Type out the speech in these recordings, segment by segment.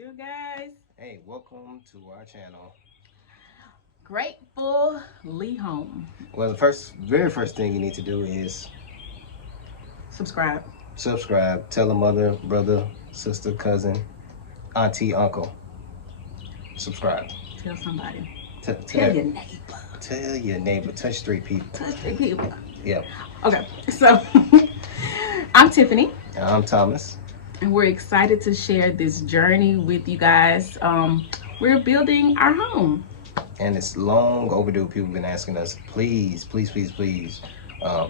do, guys? Hey, welcome to our channel. Gratefully home. Well, the very first thing you need to do is Subscribe. subscribe. Tell a mother, brother, sister, cousin, auntie, uncle. Subscribe. Tell somebody. T- Tell tell, your neighbor. tell your neighbor. Touch three people. Touch three people. Yep. Okay, so I'm Tiffany, I'm Thomas. and we're excited to share this journey with you guys. We're building our home. And it's long overdue. People have been asking us, please, please, please, please,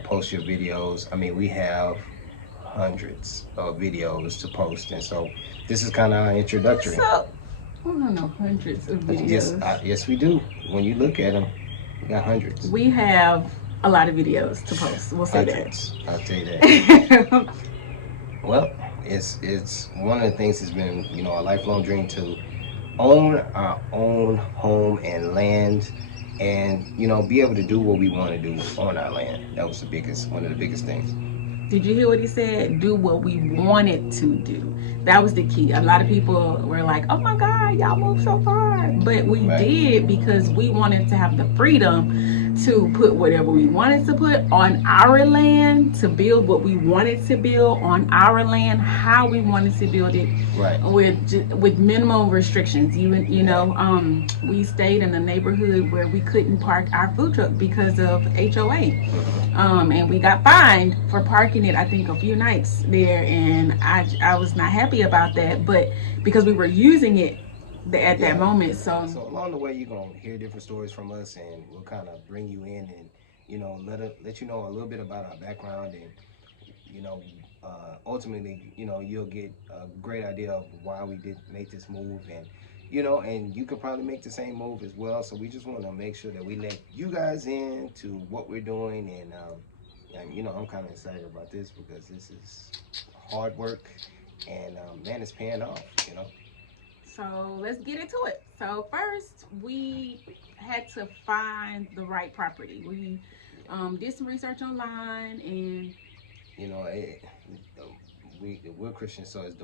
post your videos. I mean, we have hundreds of videos to post, and so this is kind of our introductory. So, I don't know, hundreds of Yes, videos. yes, we do. When you look at them, we got hundreds. We have a lot of videos to post. We'll say Hundreds. I'll tell you that. Well, it's one of the things that's been a lifelong dream to own our own home and land, and be able to do what we want to do on our land. That was one of the biggest things. Did you hear what he said? Do what we wanted to do. That was the key. A lot of people were like, oh my God, y'all moved so far. But we Right. did because we wanted to have the freedom to put whatever we wanted to put on our land, to build what we wanted to build on our land, how we wanted to build it, Right. with minimum restrictions. We stayed in a neighborhood where we couldn't park our food truck because of HOA. And we got fined for parking it, I think, a few nights there, and I was not happy about that, but because we were using it at that moment. So along the way, you're gonna hear different stories from us, and we'll kind of bring you in and let you know a little bit about our background, and you know ultimately you'll get a great idea of why we did make this move, and and you could probably make the same move as well. So we just want to make sure that we let you guys in to what we're doing, and I'm kind of excited about this because this is hard work, and man, it's paying off. so let's get into it. So first, we had to find the right property. We did some research online, and you know it, we're Christians, so it's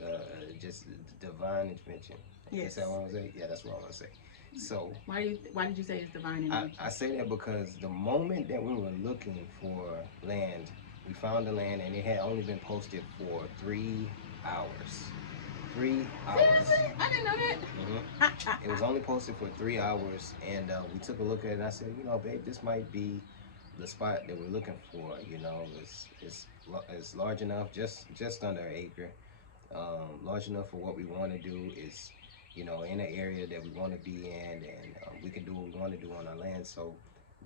uh, just divine intervention. yes. Is that what I want to say? Yeah, that's what I want to say. So Why did you say it's divine I, intervention? I say that because the moment that we were looking for land, we found the land, and it had only been posted for 3 hours. 3 hours. Seriously? I didn't know that. It was only posted for 3 hours, and we took a look at it. And I said, babe, this might be the spot that we're looking for. It's large enough, just under an acre, large enough for what we want to do. Is in an area that we want to be in, and we can do what we want to do on our land. So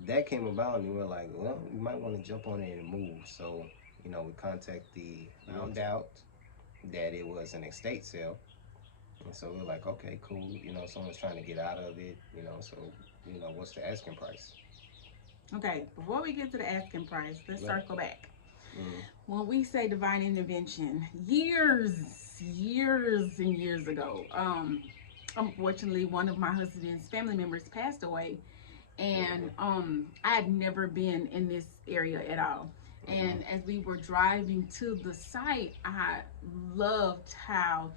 that came about, and we were like, well, we might want to jump on it and move. So we found out that it was an estate sale, and so we were like, okay, cool. Someone's trying to get out of it. So what's the asking price? Okay, before we get to the asking price, let's Right. circle back. Mm-hmm. When we say divine intervention, years and years ago, unfortunately, one of my husband's family members passed away, and I had never been in this area at all. And as we were driving to the site, I loved how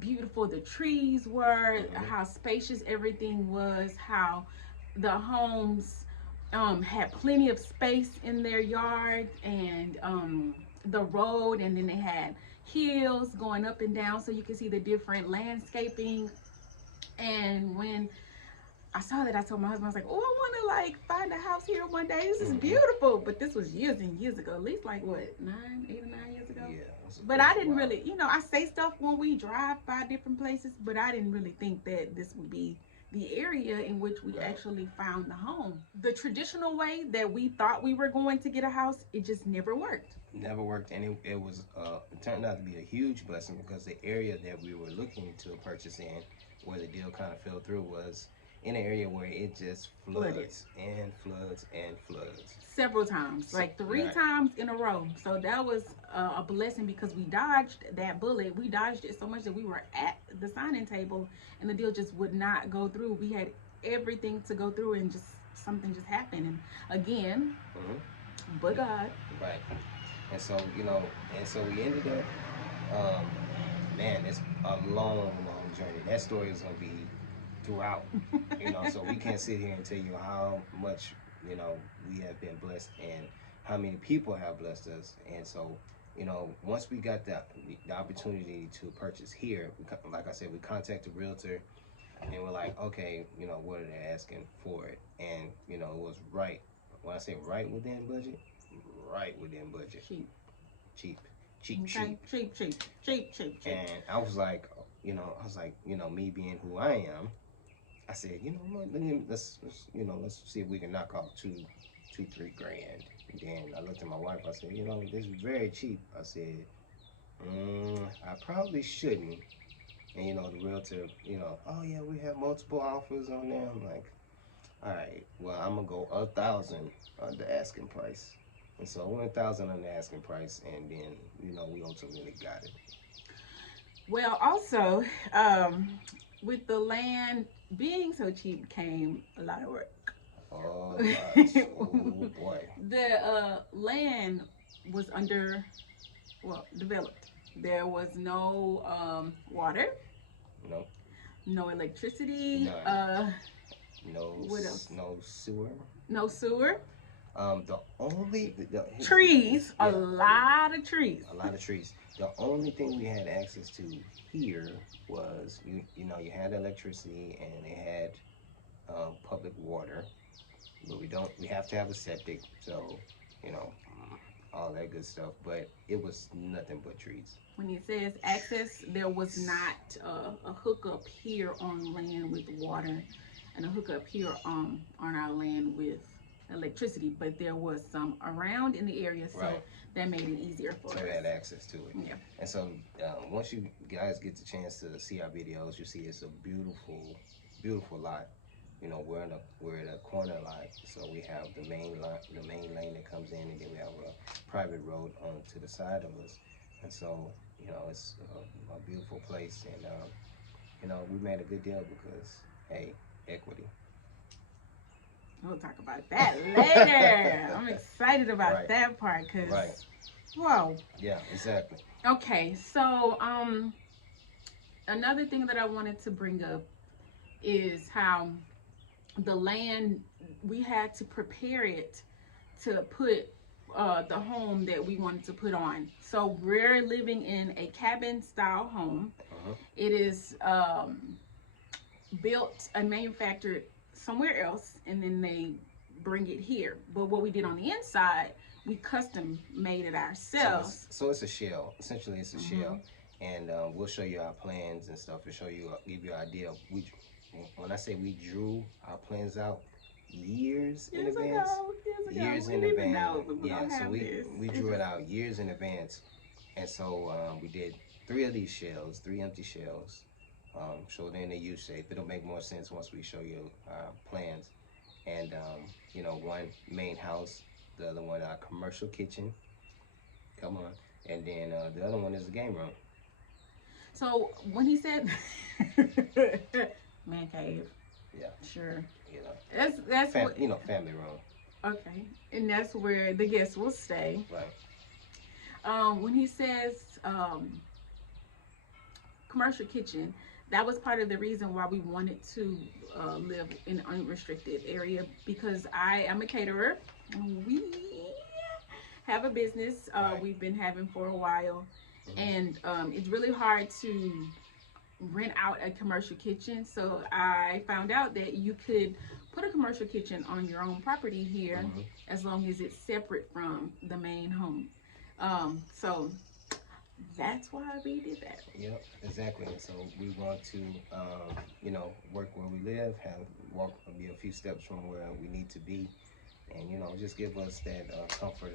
beautiful the trees were, how spacious everything was, how the homes had plenty of space in their yards, and the road, and then they had hills going up and down so you can see the different landscaping. And when I saw that, I told my husband, I was like, oh, I want to find a house here one day. This is beautiful. But this was years and years ago, at least like what, 8 or 9 years ago. Yeah. But I didn't really, I say stuff when we drive by different places, but I didn't really think that this would be the area in which we actually found the home. The traditional way that we thought we were going to get a house, it just never worked. Never worked, and it turned out to be a huge blessing, because the area that we were looking to purchase in, where the deal kind of fell through, was in an area where it just floods and floods and floods several times, like three times in a row. So that was a blessing, because we dodged that bullet. We dodged it so much that we were at the signing table and the deal just would not go through. We had everything to go through, and just something just happened. And again, but God. Right. And so we ended up man, it's a long journey. That story is gonna be throughout, so we can't sit here and tell you how much, we have been blessed and how many people have blessed us. And so, once we got the opportunity to purchase here, like I said, we contacted the realtor and we're like, okay, what are they asking for it? And, it was right. When I say right within budget, right within budget. Cheap. Okay. Cheap. And I was like, me being who I am, I said, let's see if we can knock off $2, $3 grand. And then I looked at my wife. I said, this is very cheap. I said, I probably shouldn't. And the realtor, oh yeah, we have multiple offers on there. I'm like, all right, well, I'm gonna go 1,000 on the asking price. And so I went 1,000 on the asking price, and then we ultimately got it. Well, also, with the land being so cheap came a lot of work. Oh, gosh. Oh boy. The land was developed. There was no water. Nope. No electricity. None. What else? No sewer. No sewer. Trees. A lot of trees. A lot of trees. The only thing we had access to here was you had electricity and it had public water, but we have to have a septic, so all that good stuff. But it was nothing but trees. When it says access, there was not a hookup here on land with water and a hookup here on our land with electricity, but there was some around in the area, so right. That made it easier for us. So we had access to it. Yeah. And so once you guys get the chance to see our videos, you see it's a beautiful, beautiful lot. We're at a corner lot, so we have the main lane that comes in, and then we have a private road on to the side of us. And so it's a beautiful place, and we made a good deal because, hey, equity. We'll talk about that later. I'm excited about right. that part because, right. Whoa. Yeah, exactly. Okay, so another thing that I wanted to bring up is how the land, we had to prepare it to put the home that we wanted to put on. So we're living in a cabin style home. Uh-huh. It is built and manufactured somewhere else, and then they bring it here. But what we did on the inside, we custom made it ourselves. So it's a shell. Essentially, it's a shell, and we'll show you our plans and stuff to give you an idea. When I say we drew our plans out years in advance. Years in advance. Yeah, so we drew it out years in advance, and so we did 3 of these shells, 3 empty shells. Showed in a U shape. It'll make more sense once we show you our plans. And one main house, the other one our commercial kitchen. Come on. And then the other one is the game room. So when he said man cave. Yeah. Sure. That's family room. Okay. And that's where the guests will stay. Right. When he says commercial kitchen, that was part of the reason why we wanted to live in an unrestricted area, because I am a caterer. We have a business we've been having for a while, and it's really hard to rent out a commercial kitchen. So I found out that you could put a commercial kitchen on your own property here, as long as it's separate from the main home. So that's why we did that. Yep, exactly. And so we want to, work where we live, be a few steps from where we need to be, and just give us that comfort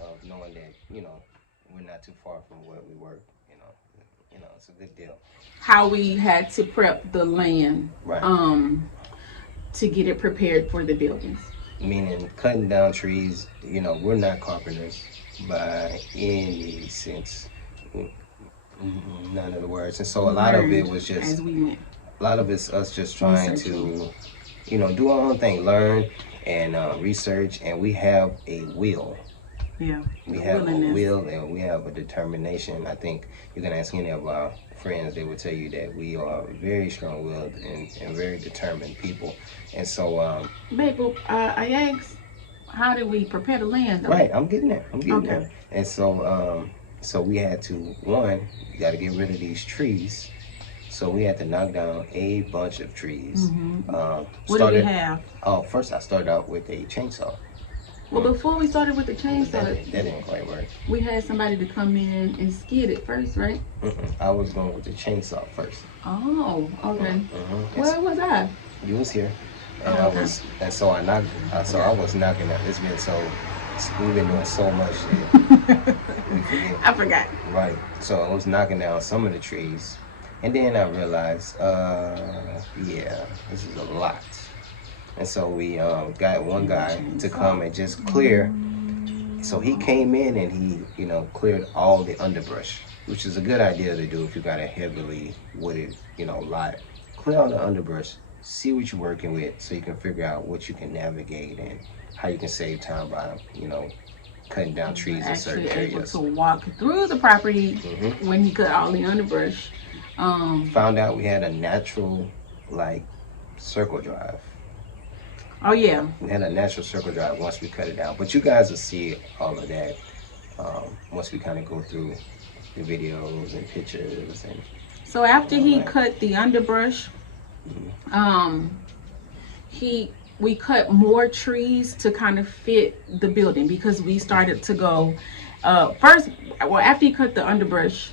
of knowing that we're not too far from where we work. It's a good deal. How we had to prep the land, right, to get it prepared for the buildings. Meaning cutting down trees. We're not carpenters by any sense. None of the words. And so a lot of it was just a lot of it's us just trying to do our own thing, learn and research, and we have a will. Yeah, we have a will and we have a determination. I think you can ask any of our friends, they would tell you that we are very strong-willed and very determined people. And so, Babe, I asked, how did we prepare the land? Though? right, I'm getting there. I'm getting Okay. there. And so, so we had to, one, you got to get rid of these trees. So we had to knock down a bunch of trees. What did we have? Oh, first I started out with a chainsaw. Well, before we started with the chainsaw, That didn't quite work. we had somebody to come in and skid it first, right? I was going with the chainsaw first. Oh, okay. Mm-hmm. Where was I? You was here, and Oh, okay. so I was knocking out. It's been so, we've been doing so much that we forget. I forgot. Right. So I was knocking down some of the trees, and then I realized, yeah, this is a lot. And so we got one guy to come and just clear. So he came in and he, cleared all the underbrush, which is a good idea to do if you got a heavily wooded, lot. Clear all the underbrush, see what you're working with, so you can figure out what you can navigate and how you can save time by, cutting down trees in certain Actually able areas. to walk through the property when he cut all the underbrush. Found out we had a natural, circle drive. Oh yeah. We had a natural circle drive once we cut it down. But you guys will see all of that once we kind of go through the videos and pictures. And So after he cut the underbrush, we cut more trees to kind of fit the building, because we started to go after he cut the underbrush,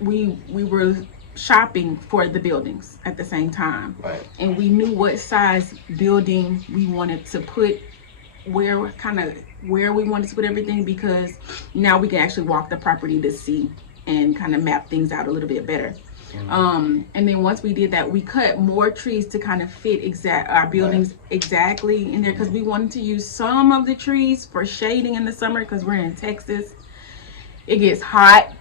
we were shopping for the buildings at the same time. Right. And we knew what size building we wanted to put, where we wanted to put everything, because now we can actually walk the property to see and kind of map things out a little bit better. And then once we did that, we cut more trees to kind of fit our buildings exactly in there, because we wanted to use some of the trees for shading in the summer, because we're in Texas. It gets hot,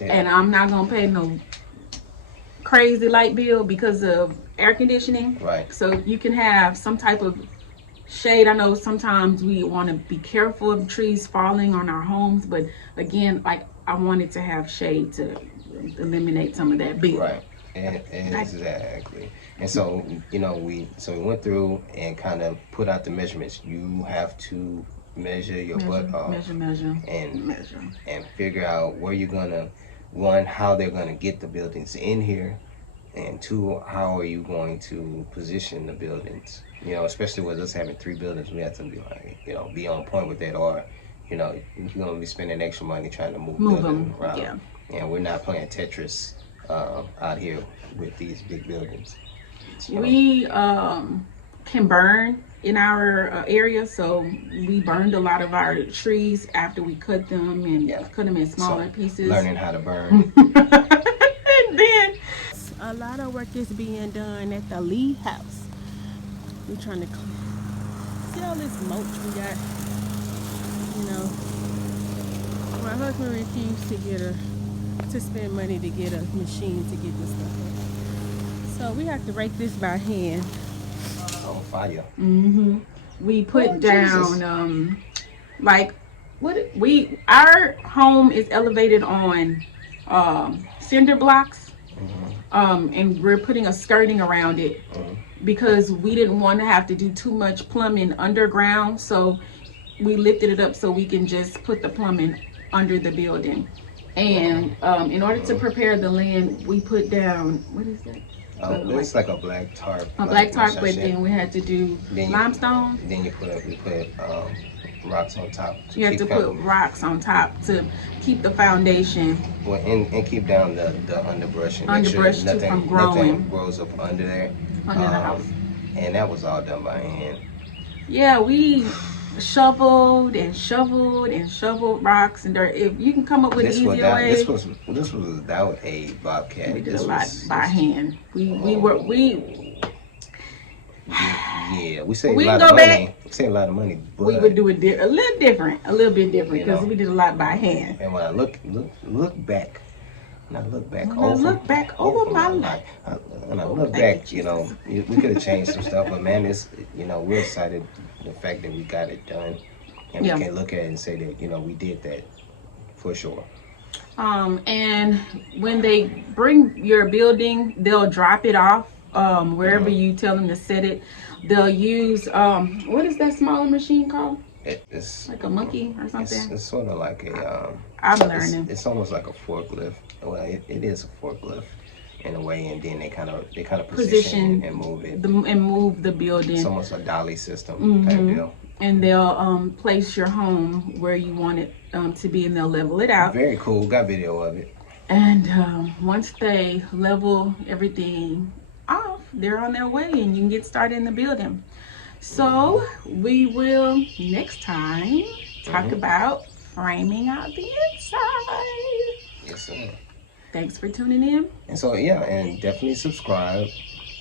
and I'm not gonna pay no crazy light bill because of air conditioning. Right. So you can have some type of shade. I know sometimes we want to be careful of trees falling on our homes, but again, I wanted to have shade to eliminate some of that bill. Right. Exactly. And so, we went through and kind of put out the measurements. You have to measure your butt off. Measure. And figure out where you're gonna, one, how they're gonna get the buildings in here, and two, how are you going to position the buildings? Especially with us having 3 buildings, we have to be be on point with that, or you're gonna be spending extra money trying to move buildings around. Yeah. And we're not playing Tetris out here with these big buildings. We can burn in our area, so we burned a lot of our trees after we cut them and cut them in smaller pieces. Learning how to burn. And then a lot of work is being done at the Lee house. We're trying to see all this mulch we got. My husband refused to spend money to get a machine to get this stuff in. So we have to rake this by hand. On fire. We put down our home is elevated on cinder blocks, and we're putting a skirting around it because we didn't want to have to do too much plumbing underground, so we lifted it up so we can just put the plumbing under the building. And in order to prepare the land, we put down, what is that? It's like a black tarp. A black tarp, but then we had to do limestone. Then we put rocks on top. You have to put rocks on top to keep the foundation. Well, and keep down the underbrush and Underbrush make sure from growing. nothing grows up under there. Under the house. And that was all done by hand. Yeah, we shoveled rocks and dirt. If you can come up with an easier way. This was without a bobcat. We did a lot by hand. We saved We a lot can of go money. back. We saved a lot of money. But we would do it a little bit different because we did a lot by hand. And when I look back. When I look back over my life. When I look back, we could have changed some stuff, but man, it's we're excited the fact that we got it done, and we can look at it and say that we did that for sure. And when they bring your building, they'll drop it off wherever you tell them to set it. They'll use what is that smaller machine called? It's Like a monkey or something. It's sort of like a I'm learning. It's almost like a forklift. Well, it is a forklift in a way, and then they kind of position and move it and move the building. It's almost a dolly system type deal. And they'll place your home where you want it to be, and they'll level it out. Very cool. Got video of it. And once they level everything off, they're on their way, and you can get started in the building. So we will next time talk about framing out the inside. Yes, sir. Thanks for tuning in. And so yeah, and definitely subscribe.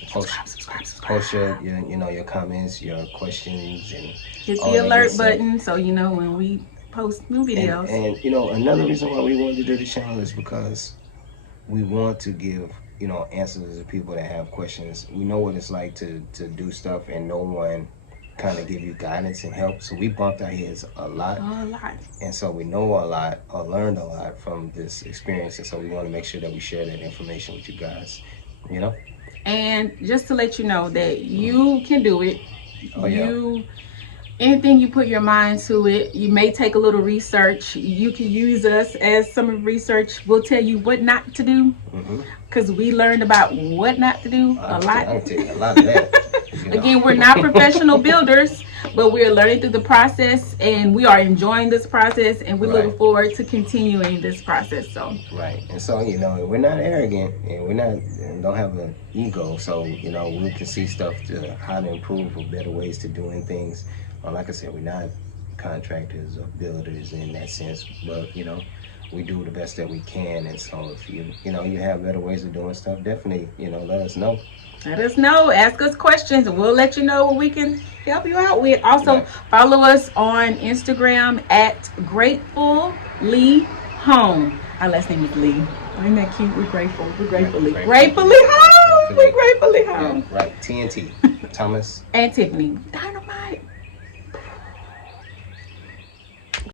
Subscribe. Post your your comments, your questions, and hit the alert button so you know when we post new videos. And another reason why we wanted to do the channel is because we want to give answers to people that have questions. We know what it's like to do stuff and no one kind of give you guidance and help. So we bumped our heads a lot. And so we know a lot or learned a lot from this experience. And so we want to make sure that we share that information with you guys, And just to let you know that you can do it. Oh, yeah. Anything you put your mind to it, you may take a little research. You can use us as some research. We'll tell you what not to do because we learned about what not to do a lot. I'll tell you a lot of that. Again, we're not professional builders, but we're learning through the process, and we are enjoying this process, and we're looking forward to continuing this process. So and so we're not arrogant, and don't have an ego. So we can see stuff to how to improve or better ways to doing things. Like I said, we're not contractors or builders in that sense, but we do the best that we can. And so if you have better ways of doing stuff, definitely let us know. Let us know. Ask us questions, and we'll let you know what we can help you out with. Also, follow us on Instagram at Gratefully Home. Our last name is Lee. Isn't that cute? We're grateful. We're gratefully home. We're gratefully home. Yeah, right. TNT. Thomas and Tiffany.